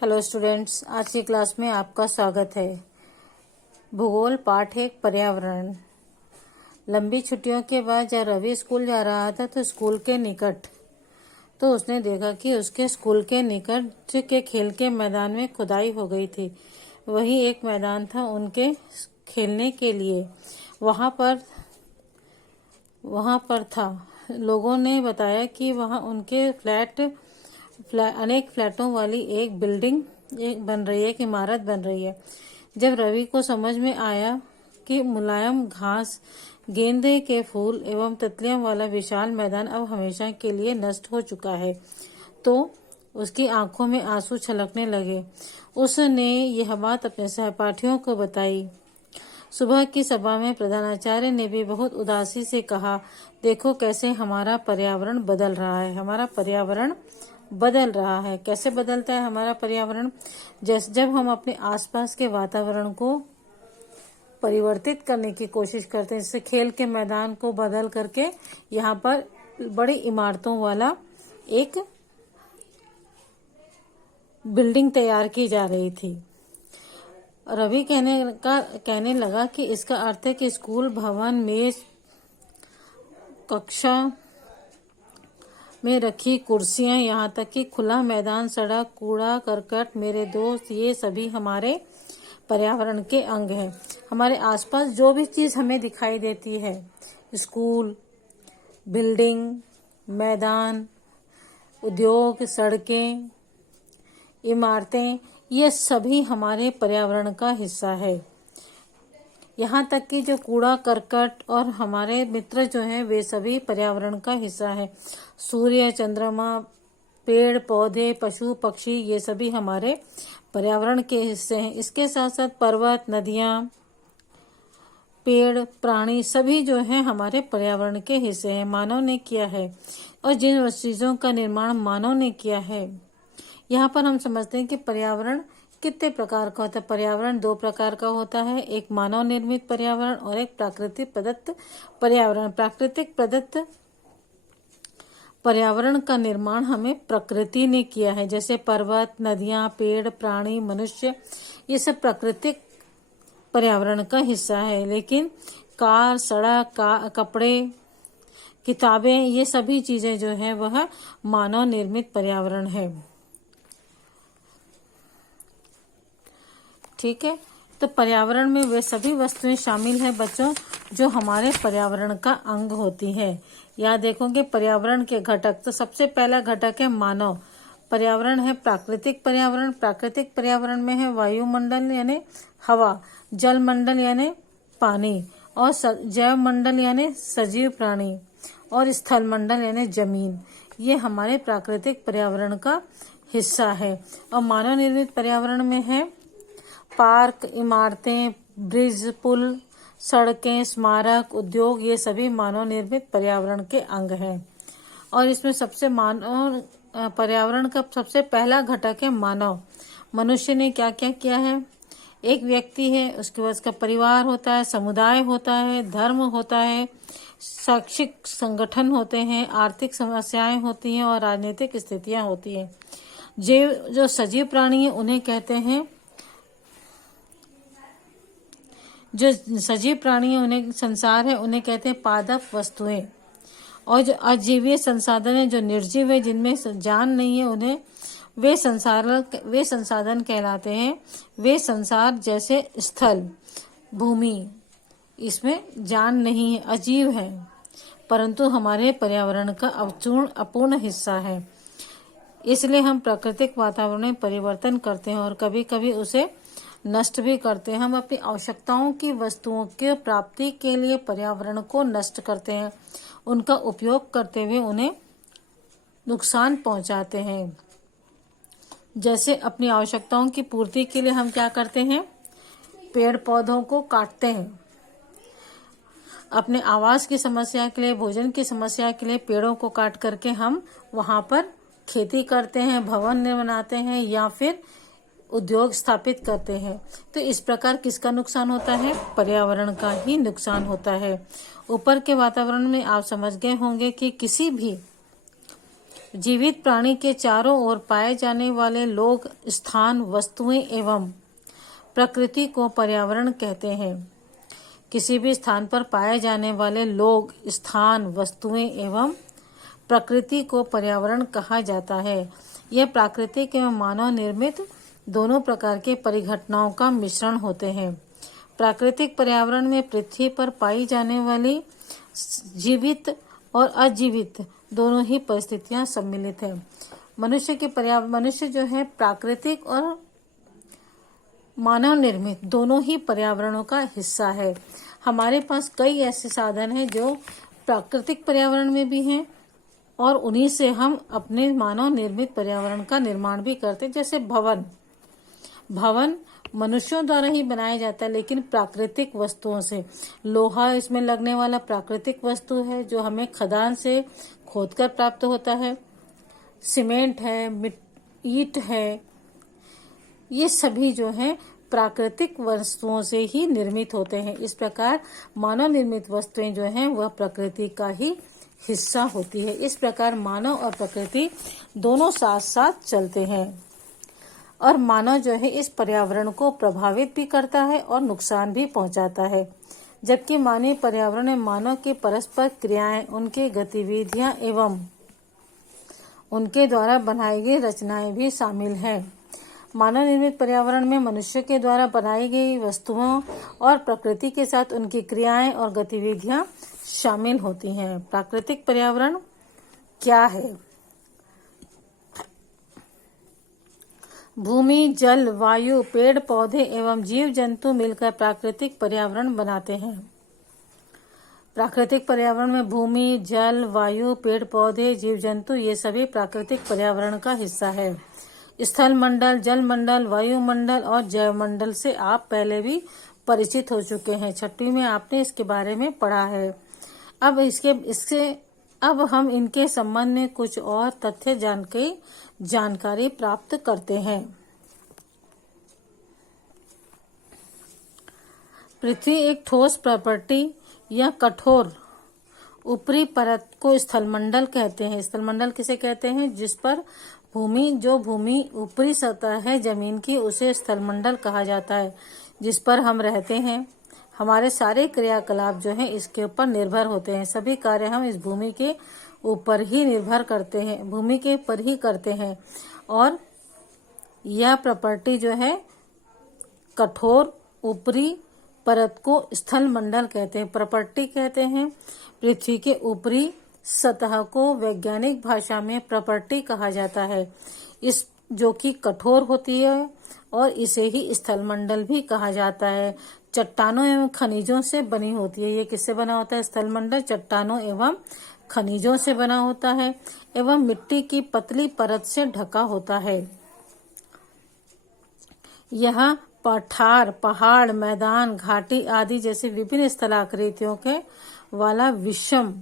Hello students, आज की class में आपका स्वागत है। भूगोल पाठ 1 पर्यावरण। लंबी छुट्टियों के बाद जब रवि स्कूल जा रहा था तो स्कूल के निकट उसने देखा कि उसके स्कूल के निकट के खेल के मैदान में खुदाई हो गई थी। वही एक मैदान था उनके खेलने के लिए। वहां पर था। लोगों ने बताया कि वहां उनके अनेक फ्लैटों वाली एक बिल्डिंग बन रही है, एक इमारत बन रही है। जब रवि को समझ में आया कि मुलायम घास, गेंदे के फूल एवं तितलियों वाला विशाल मैदान अब हमेशा के लिए नष्ट हो चुका है, तो उसकी आंखों में आंसू छलकने लगे। उसने यह बात अपने सहपाठियों को बताई। सुबह की सभा में प्रधानाचार्य ने भी बहुत उदासी से कहा, देखो कैसे हमारा पर्यावरण बदल रहा है। हमारा पर्यावरण बदल रहा है। कैसे बदलता है हमारा पर्यावरण? जब हम अपने आसपास के वातावरण को परिवर्तित करने की कोशिश करते हैं, जैसे खेल के मैदान को बदल करके यहाँ पर बड़ी इमारतों वाला एक बिल्डिंग तैयार की जा रही थी। रवि कहने लगा कि इसका अर्थ है कि स्कूल भवन, मेज, कक्षा में रखी कुर्सियां, यहाँ तक कि खुला मैदान, सड़क, कूड़ा करकट, मेरे दोस्त, ये सभी हमारे पर्यावरण के अंग हैं। हमारे आसपास जो भी चीज हमें दिखाई देती है, स्कूल, बिल्डिंग, मैदान, उद्योग, सड़कें, इमारतें, ये सभी हमारे पर्यावरण का हिस्सा है। यहाँ तक कि जो कूड़ा करकट और हमारे मित्र जो हैं, वे सभी पर्यावरण का हिस्सा है। सूर्य, चंद्रमा, पेड़ पौधे, पशु पक्षी, ये सभी हमारे पर्यावरण के हिस्से हैं। इसके साथ साथ पर्वत, नदियाँ, पेड़, प्राणी, सभी जो हैं हमारे पर्यावरण के हिस्से हैं। मानव ने किया है, और जिन चीजों का निर्माण मानव ने किया है, यहाँ पर हम समझते हैं कि पर्यावरण कितने प्रकार का होता है। पर्यावरण 2 प्रकार का होता है, एक मानव निर्मित पर्यावरण और एक प्राकृतिक प्रदत्त पर्यावरण। प्राकृतिक प्रदत्त पर्यावरण का निर्माण हमें प्रकृति ने किया है, जैसे पर्वत, नदियां, पेड़, प्राणी, मनुष्य, ये सब प्राकृतिक पर्यावरण का हिस्सा है। लेकिन कार, सड़क, कपड़े, किताबें, ये सभी चीजें जो है वह मानव निर्मित पर्यावरण है। ठीक है, तो पर्यावरण में वे सभी वस्तुएं शामिल हैं बच्चों जो हमारे पर्यावरण का अंग होती है। यहाँ देखोगे पर्यावरण के घटक, तो सबसे पहला घटक है मानव। पर्यावरण है प्राकृतिक पर्यावरण। प्राकृतिक पर्यावरण में है वायुमंडल यानी हवा, जल मंडल यानी पानी, और जैव मंडल यानी सजीव प्राणी, और स्थल मंडल यानी जमीन। ये हमारे प्राकृतिक पर्यावरण का हिस्सा है। और मानव निर्मित पर्यावरण में है पार्क, इमारतें, ब्रिज, पुल, सड़कें, स्मारक, उद्योग, ये सभी मानव निर्मित पर्यावरण के अंग हैं। और इसमें सबसे मानव पर्यावरण का सबसे पहला घटक है मानव। मनुष्य ने क्या क्या किया है? एक व्यक्ति है, उसके बाद उसका परिवार होता है, समुदाय होता है, धर्म होता है, शैक्षिक संगठन होते हैं, आर्थिक समस्याएं होती हैं और राजनीतिक स्थितियां होती हैं। जो सजीव प्राणी है उन्हें कहते हैं, जो सजीव प्राणी है उन्हें, संसार है, उन्हें कहते हैं पादप वस्तुएं। और जो अजीवीय संसाधन है, जो निर्जीव है, जिनमें जान नहीं है, उन्हें वे संसाधन कहलाते हैं। वे संसार जैसे स्थल, भूमि, इसमें जान नहीं है, अजीव है, परंतु हमारे पर्यावरण का अपूर्ण हिस्सा है। इसलिए हम प्राकृतिक वातावरण में परिवर्तन करते हैं और कभी कभी उसे नष्ट भी करते हैं। हम अपनी आवश्यकताओं की वस्तुओं के प्राप्ति के लिए पर्यावरण को नष्ट करते हैं, उनका उपयोग करते हुए उन्हें नुकसान पहुंचाते हैं। जैसे अपनी आवश्यकताओं की पूर्ति के लिए हम क्या करते हैं? पेड़ पौधों को काटते हैं। अपने आवास की समस्या के लिए, भोजन की समस्या के लिए पेड़ों को काट करके हम वहां पर खेती करते हैं, भवन बनाते हैं या फिर उद्योग स्थापित करते हैं। तो इस प्रकार किसका नुकसान होता है? पर्यावरण का ही नुकसान होता है। ऊपर के वातावरण में आप समझ गए होंगे कि किसी भी जीवित प्राणी के चारों ओर पाए जाने वाले लोग, स्थान, वस्तुएं एवं प्रकृति को पर्यावरण कहते हैं। किसी भी स्थान पर पाए जाने वाले लोग, स्थान, वस्तुएं एवं प्रकृति को पर्यावरण कहा जाता है। यह प्राकृतिक एवं मानव निर्मित दोनों प्रकार के परिघटनाओं का मिश्रण होते हैं। प्राकृतिक पर्यावरण में पृथ्वी पर पाई जाने वाली जीवित और अजीवित दोनों ही परिस्थितियां सम्मिलित हैं। मनुष्य जो है प्राकृतिक और मानव निर्मित दोनों ही पर्यावरणों का हिस्सा है। हमारे पास कई ऐसे साधन हैं जो प्राकृतिक पर्यावरण में भी हैं और उन्हीं से हम अपने मानव निर्मित पर्यावरण का निर्माण भी करते हैं। जैसे भवन मनुष्यों द्वारा ही बनाया जाता है, लेकिन प्राकृतिक वस्तुओं से। लोहा इसमें लगने वाला प्राकृतिक वस्तु है जो हमें खदान से खोदकर प्राप्त होता है। सीमेंट है, ईंट है, ये सभी जो हैं प्राकृतिक वस्तुओं से ही निर्मित होते हैं। इस प्रकार मानव निर्मित वस्तुएं जो हैं वह प्रकृति का ही हिस्सा होती है। इस प्रकार मानव और प्रकृति दोनों साथ साथ चलते हैं और मानव जो है इस पर्यावरण को प्रभावित भी करता है और नुकसान भी पहुंचाता है। जबकि मानवीय पर्यावरण में मानव के परस्पर क्रियाएं, उनके गतिविधियां एवं उनके द्वारा बनाई गई रचनाएं भी शामिल हैं। मानव निर्मित पर्यावरण में मनुष्य के द्वारा बनाई गई वस्तुओं और प्रकृति के साथ उनकी क्रियाएं और गतिविधियां शामिल होती हैं। प्राकृतिक पर्यावरण क्या है? भूमि, जल, वायु, पेड़ पौधे एवं जीव जंतु मिलकर प्राकृतिक पर्यावरण बनाते हैं। प्राकृतिक पर्यावरण में भूमि, जल, वायु, पेड़ पौधे, जीव जंतु ये सभी प्राकृतिक पर्यावरण का हिस्सा है। स्थल मंडल, जल मंडल, वायुमंडल और जैव मंडल से आप पहले भी परिचित हो चुके हैं। 6वीं में आपने इसके बारे में पढ़ा है। अब हम इनके संबंध में कुछ और तथ्य जानकारी प्राप्त करते हैं। पृथ्वी एक ठोस प्रॉपर्टी या कठोर ऊपरी परत को स्थलमंडल कहते हैं। स्थलमंडल किसे कहते हैं? जिस पर भूमि ऊपरी सतह है जमीन की, उसे स्थलमंडल कहा जाता है। जिस पर हम रहते हैं, हमारे सारे क्रियाकलाप जो हैं इसके ऊपर निर्भर होते हैं। सभी कार्य हम इस भूमि के ऊपर ही निर्भर करते हैं, भूमि के ऊपर ही करते हैं। और यह प्रॉपर्टी जो है कठोर ऊपरी परत को स्थल मंडल कहते हैं। प्रॉपर्टी कहते हैं पृथ्वी के ऊपरी सतह को वैज्ञानिक भाषा में प्रॉपर्टी कहा जाता है, इस जो कि कठोर होती है और इसे ही स्थल मंडल भी कहा जाता है। चट्टानों एवं खनिजों से बनी होती है। ये किससे बना होता है? स्थल मंडल चट्टानों एवं खनिजों से बना होता है एवं मिट्टी की पतली परत से ढका होता है। यह पठार, पहाड़, मैदान, घाटी आदि जैसे विभिन्न स्थलाकृतियों के वाला विषम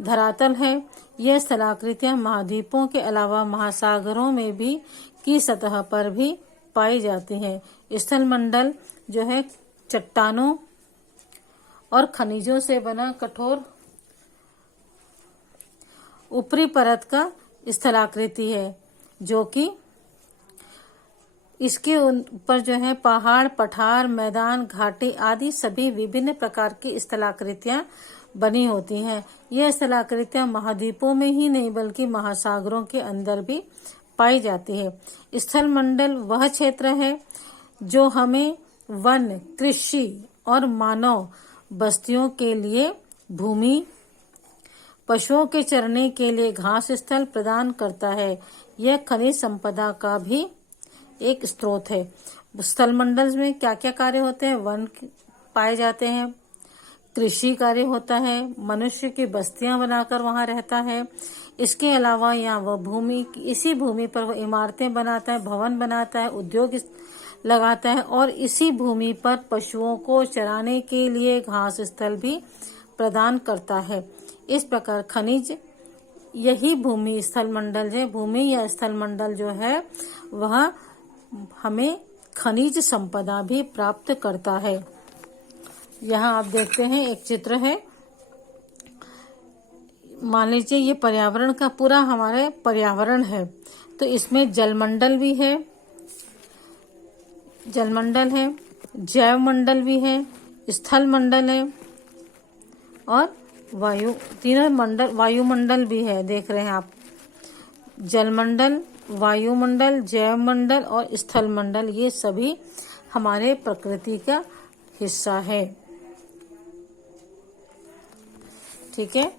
धरातल है। यह स्थलाकृतियां महाद्वीपों के अलावा महासागरों में भी की सतह पर भी पाई जाती हैं। स्थल मंडल जो है चट्टानों और खनिजों से बना कठोर ऊपरी परत का स्थलाकृति है, जो कि इसके ऊपर जो है पहाड़, पठार, मैदान, घाटी आदि सभी विभिन्न प्रकार की स्थलाकृतियां बनी होती हैं। यह स्थलाकृतियां महाद्वीपों में ही नहीं बल्कि महासागरों के अंदर भी पाई जाती है। स्थल मंडल वह क्षेत्र है जो हमें वन, कृषि और मानव बस्तियों के लिए भूमि, पशुओं के चरने के लिए घास स्थल प्रदान करता है। यह खनिज संपदा का भी एक स्रोत है। स्थल मंडल में क्या क्या कार्य होते हैं? वन पाए जाते हैं, कृषि कार्य होता है, मनुष्य की बस्तियां बनाकर वहां रहता है। इसके अलावा यहाँ वह इसी भूमि पर वह इमारतें बनाता है, भवन बनाता है, उद्योग लगाता है और इसी भूमि पर पशुओं को चराने के लिए घास स्थल भी प्रदान करता है। इस प्रकार खनिज यही भूमि स्थल मंडल है। भूमि या स्थल मंडल जो है वह हमें खनिज संपदा भी प्राप्त करता है। यहाँ आप देखते हैं एक चित्र है, मान लीजिए ये पर्यावरण का पूरा हमारे पर्यावरण है, तो इसमें जलमंडल भी है, जैव मंडल भी है, स्थल मंडल है और तीनों मंडल, वायुमंडल भी है। देख रहे हैं आप, जलमंडल, वायुमंडल, जैव मंडल और स्थल मंडल, ये सभी हमारे प्रकृति का हिस्सा है। ठीक है,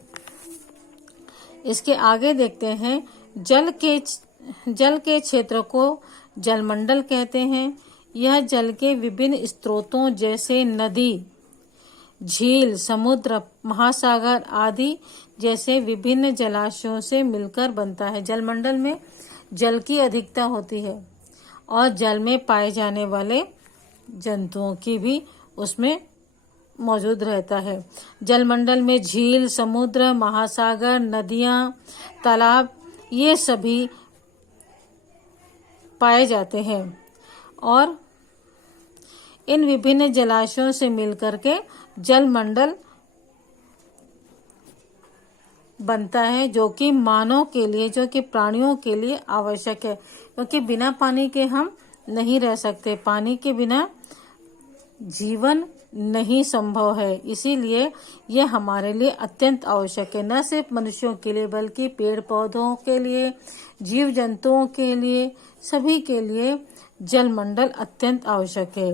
इसके आगे देखते हैं। जल के क्षेत्र को जलमंडल कहते हैं। यह जल के विभिन्न स्रोतों जैसे नदी, झील, समुद्र, महासागर आदि जैसे विभिन्न जलाशयों से मिलकर बनता है। जलमंडल में जल की अधिकता होती है और जल में पाए जाने वाले जंतुओं की भी उसमें मौजूद रहता है। जलमंडल में झील, समुद्र, महासागर, नदियां, तालाब, ये सभी पाए जाते हैं और इन विभिन्न जलाशयों से मिलकर के जलमंडल बनता है, जो कि मानव के लिए, जो कि प्राणियों के लिए आवश्यक है, क्योंकि बिना पानी के हम नहीं रह सकते। पानी के बिना जीवन नहीं संभव है, इसीलिए यह हमारे लिए अत्यंत आवश्यक है। न सिर्फ मनुष्यों के लिए बल्कि पेड़ पौधों के लिए, जीव जंतुओं के लिए, सभी के लिए जलमंडल अत्यंत आवश्यक है।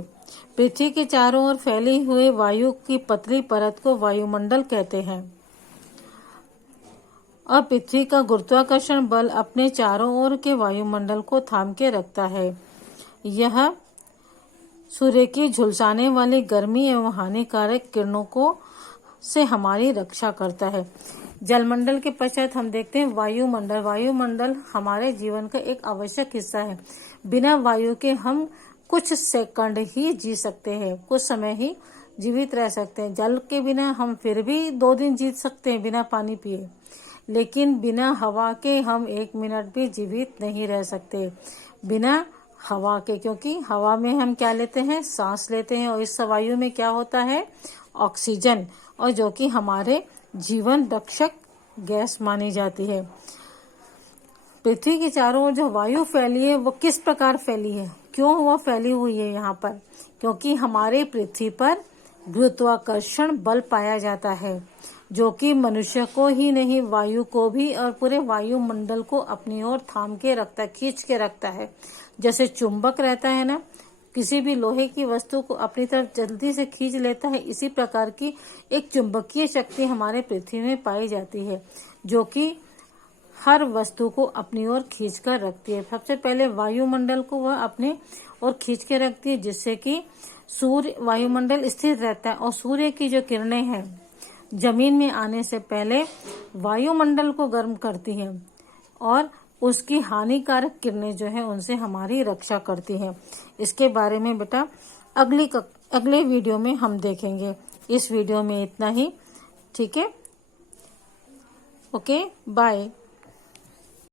पृथ्वी के चारों ओर फैली हुई वायु की पतली परत को वायुमंडल कहते हैं और पृथ्वी का गुरुत्वाकर्षण बल अपने चारों ओर के वायुमंडल को थाम के रखता है। यह सूर्य की झुलसाने वाली गर्मी एवं हानिकारक किरणों को से हमारी रक्षा करता है। जलमंडल के पश्चात हम देखते हैं वायुमंडल। वायुमंडल हमारे जीवन का एक आवश्यक हिस्सा है। बिना वायु के हम कुछ सेकंड ही जी सकते हैं, कुछ समय ही जीवित रह सकते हैं। जल के बिना हम फिर भी 2 दिन जीत सकते हैं बिना पानी पिए, लेकिन बिना हवा के हम 1 मिनट भी जीवित नहीं रह सकते बिना हवा के, क्योंकि हवा में हम क्या लेते हैं, सांस लेते हैं और इस वायु में क्या होता है, ऑक्सीजन, और जो कि हमारे जीवन रक्षक गैस मानी जाती है। पृथ्वी के चारों ओर जो वायु फैली है वो किस प्रकार फैली है, क्यों वो फैली हुई है यहाँ पर, क्योंकि हमारे पृथ्वी पर गुरुत्वाकर्षण बल पाया जाता है, जो कि मनुष्य को ही नहीं वायु को भी और पूरे वायुमंडल को अपनी ओर थाम के रखता है, खींच के रखता है। जैसे चुंबक रहता है ना, किसी भी लोहे की वस्तु को अपनी तरफ जल्दी से खींच लेता है, इसी प्रकार की एक चुंबकीय शक्ति हमारे पृथ्वी में पाई जाती है, जो कि हर वस्तु को अपनी ओर खींच कर रखती है। सबसे पहले वायुमंडल को वह अपने ओर खींच के रखती है, जिससे कि सूर्य, वायुमंडल स्थिर रहता है और सूर्य की जो किरणें हैं जमीन में आने से पहले वायुमंडल को गर्म करती हैं और उसकी हानिकारक किरणें जो है उनसे हमारी रक्षा करती हैं। इसके बारे में बेटा अगले वीडियो में हम देखेंगे। इस वीडियो में इतना ही, ठीक है, ओके, बाय।